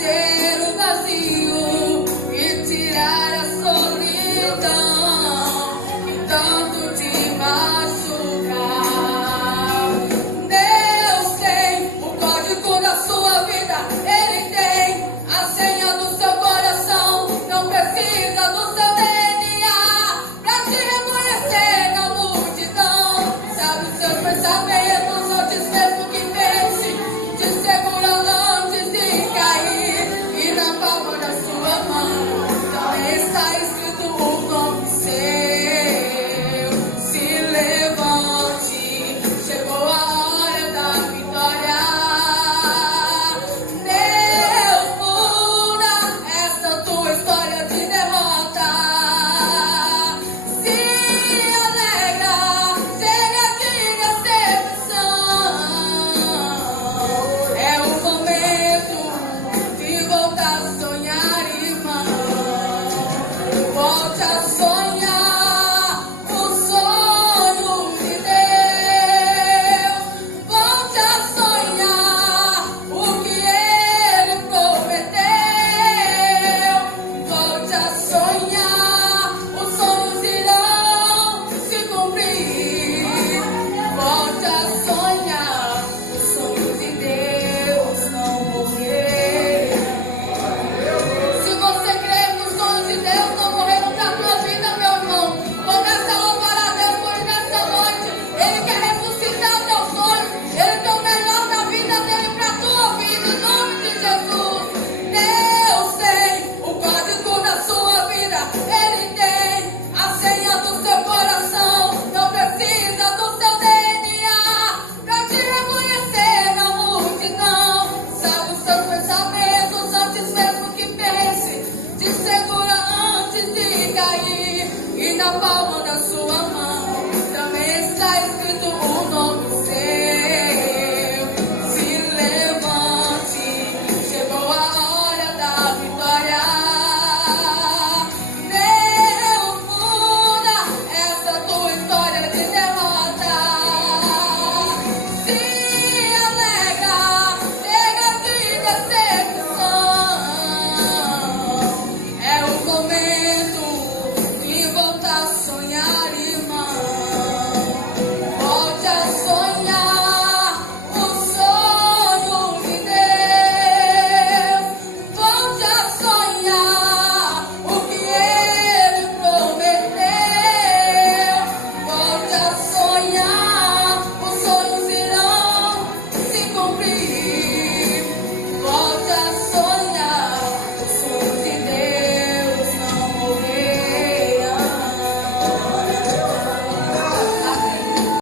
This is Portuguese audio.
preencher o vazio e tirar a solidão que tanto te machucar. Deus tem o código da sua vida, Ele tem a senha do seu coração. Não precisa do seu DNA pra te reconhecer na multidão. Sabe os seus pensamentos antes mesmo que pense, te segura antes de cair, e na palma da sua mão também está escrito o nome seu. Se levante, chegou a hora da vitória. Deus muda essa tua história de derrota. Se alegra, chega de decepção. É o momento de voltar a sonhar, irmão. Volte a sonhar o sonho de Deus. Volte a sonhar o que Ele prometeu. Volte a sonhar, os sonhos irão se cumprir. Volte a sonhar, os sonhos de Deus não morreram. Se você crê que os sonhos de Deus não morreram pra tua vida, meu irmão, começa a louvar a Deus por nessa noite. Ele quer ressuscitar o teu sonho. Ele tem o melhor da vida dele pra tua vida, em nome de Jesus. Deus tem o código da sua vida. Ele tem a senha do seu coração. Não precisa do seu DNA pra te reconhecer na multidão. Sabe os seus pensamentos antes mesmo que pense, te segura antes de cair, e na palma da sua